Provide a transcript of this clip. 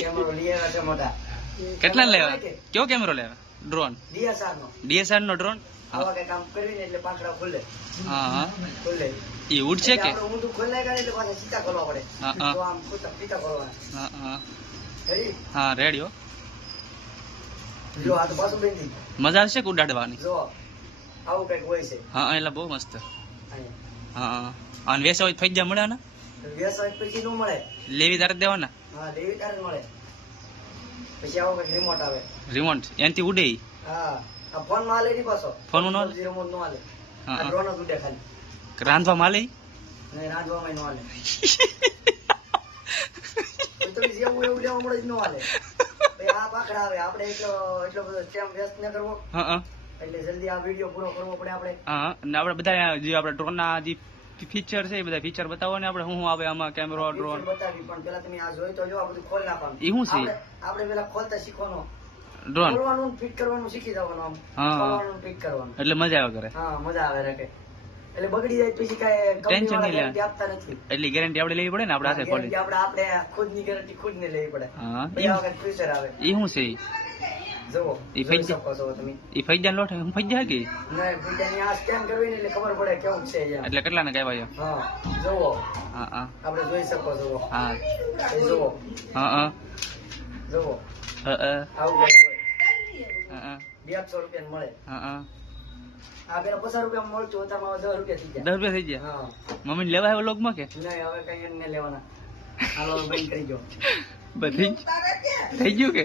કેમેરો લઈ આવ્યા છે મોટા. કેટલા લેવા? કયો કેમેરો લેવા? ડ્રોન. DSLR નો ડ્રોન. આવા કઈ કામ કરીને એટલે પાંખડા ખુલે. હા ખુલે. એ ઉડશે કે? આપણે ઊંધું ખોલાય કરે એટલે પાછા સીધા ખોલવા પડે. તો આમ સીધા ખોલવાના. રેડી? હા રેડી હો. જો આ તો પાછું બેંધી. મજા આવશે કે ઉડાડવાની? જો આવું કઈક હોય છે. હા એટલે બહુ મસ્ત. હા અને વેસા હોય ફૈજા મળે ને? વેસા પછી નો મળે. લેવી તારે દેવાના? હા લેવી તારે મળે. પછી આવો કઈક રિમોટ આવે. રિમોટ એનથી ઉડે? હા આ ફોન માં આલે ની પાછો. ફોન નો રિમોટ નો આલે. હા આ ડ્રોન જ ઉડે ખાલી. રાંધવા માં આલે? નહીં રાંધવામાં નો આલે. તો જેવું એવું લેવા મળે જ નો આલે. આ પાખડા આવે આપણે એટલો બધો ટાઈમ વેસ્ટ ન કરવો. હા એટલે જલ્દી આ વિડિયો પૂરો કરવો પડે આપણે. હા અને આપણે બધા જે આપણે ડ્રોન ના જે ફીચર છે એ બધા ફીચર બતાવો ને આપણે શું આવે આમાં કેમેરો ડ્રોન બતાવી પણ પેલા તમે આ જોઈ તો જો આ બધું ખોલ નાખવાનું. એ શું છે? આપણે પેલા ખોલતા શીખવાનું. ડ્રોન ખોલવાનું ફિટ કરવાનું શીખી જવાનું. આમ ખોલવાનું ફિટ કરવાનું એટલે મજા આવે કરે. હા મજા આવે રાખે. એટલે બગડી જાય પછી કાંઈ ટેન્શન નહીં ગેરંટી આપતા નથી. એટલે ગેરંટી આપણે લેવી પડે ને આપણે હાથે ખોલી. આપણે ખુદ ની ગેરંટી ખુદ ને લેવી પડે. હા પછી આ વખત ફ્યુચર આવે. એ શું છે? જુઓ એ જોઈ શકો છો તમે. એ ફૈજા લોટ હું ફૈજા કે નહીં ફૈજાની આ સ્કેન કરવી ને એટલે ખબર પડે કેવું છે અહીંયા. એટલે કેટલા ને કહેવાય? હા જુઓ હા હા આપણે જોઈ શકો છો. હા જુઓ હા જુઓ હા આવું કઈક હોય. હા 200 રૂપિયા મળે. હા આ પેલા 50 રૂપિયા મળતું હતા, 10 રૂપિયા થઈ ગયા. 10 રૂપિયા થઈ ગયા? હા મમ્મી લેવા આવ્યો લોગમાં કે નહીં હવે કઈ એને લેવાના. હાલો બંધ કરી દો. બધી થઈ ગયું કે?